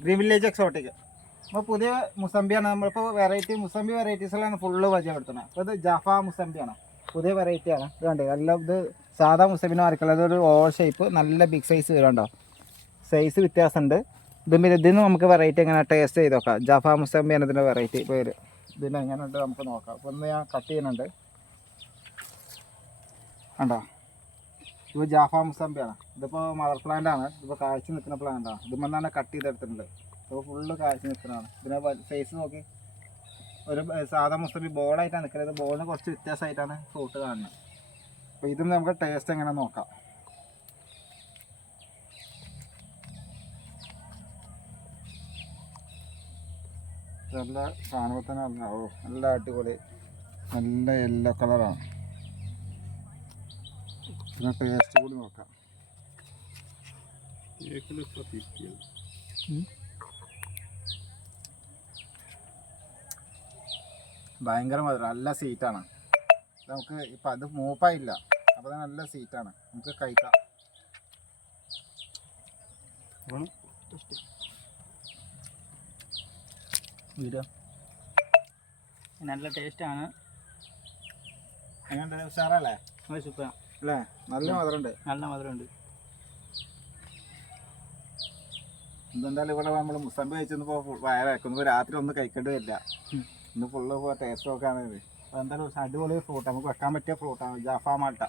Green village exotic അപ്പോൾ പുതിയ മുസംബിയാണ് നമ്മളിപ്പോൾ വെറൈറ്റി മുസംബി വെറൈറ്റീസിലാണ് ഫുള്ള് പരിചയപ്പെടുത്തുന്നത് അപ്പോൾ ഇത് ജാഫ മുസംബിയാണ് പുതിയ വെറൈറ്റിയാണ് ഇത് കണ്ടേ? നല്ല ഇത് സാധാ മുസംബിന് വരക്കുള്ളത് ഒരു ഓവർ ഷേപ്പ് നല്ല ബിഗ് സൈസ് വരുന്നുണ്ടോ സൈസ് വ്യത്യാസമുണ്ട്. ഇതും പിന്നെ ഇതിന് നമുക്ക് വെറൈറ്റി എങ്ങനെ ടേസ്റ്റ് ചെയ്ത് നോക്കാം. ജാഫ മുസംബിയാണ് ഇതിന്റെ വെറൈറ്റി പേര്. ഇതിന് എങ്ങനെയുണ്ട് നമുക്ക് നോക്കാം. അപ്പോൾ ഒന്ന് ഞാൻ കട്ട് ചെയ്യുന്നുണ്ട്. കണ്ടോ? ഇത് ജാഫ മുസാമ്പിയാണ് ഇതിപ്പോൾ മദർ പ്ലാന്റ് ആണ്. ഇതിപ്പോൾ കാഴ്ച നിൽക്കുന്ന പ്ലാന്റ് ആണ്. ഇതുമെന്നാണ് കട്ട് ചെയ്തെടുത്തിട്ടുണ്ട്. ഇപ്പോൾ ഫുള്ള് കാഴ്ച നിൽക്കുന്നതാണ്. ഇതിനെ ഫേസ് നോക്കി. ഒരു സാധാ മുസംബി ബോളായിട്ടാണ് നിൽക്കുന്നത്. ബോളിന് കുറച്ച് വ്യത്യാസമായിട്ടാണ് ഫ്രൂട്ട് കാണുന്നത്. അപ്പോൾ ഇതും നമുക്ക് ടേസ്റ്റ് എങ്ങനെ നോക്കാം. നല്ല കാണുമ്പോൾ തന്നെ നല്ല അടിപൊളി. നല്ല യെല്ലോ കളറാണ് പിന്നെ ടേസ്റ്റ് കൂടി നോക്കാം ഭയങ്കര മധുരം നല്ല സീറ്റാണ് നമുക്ക് ഇപ്പം അത് മൂപ്പായില്ല. അപ്പോൾ അത് നല്ല സീറ്റാണ് നമുക്ക് കഴിക്കാം. നല്ല ടേസ്റ്റാണ് എങ്ങനെ ഉഷാറല്ലേ? സൂപ്പറാണ് സൂപ്പർ അല്ലേ? നല്ല മധുരമുണ്ട്. നല്ല മധുരമുണ്ട്. എന്തായാലും ഇവിടെ നമ്മൾ മുസമ്പി കഴിച്ചപ്പോൾ വയറക്കുന്നു രാത്രി ഒന്നും കഴിക്കേണ്ടി വരില്ല. ഇന്ന് ഫുള്ള് ടേസ്റ്റ് അപ്പോൾ എന്തായാലും അടിപൊളി ഫ്രൂട്ട് നമുക്ക് വെക്കാൻ പറ്റിയ ഫ്രൂട്ടാണ് ജാഫാ മാൾട്ട.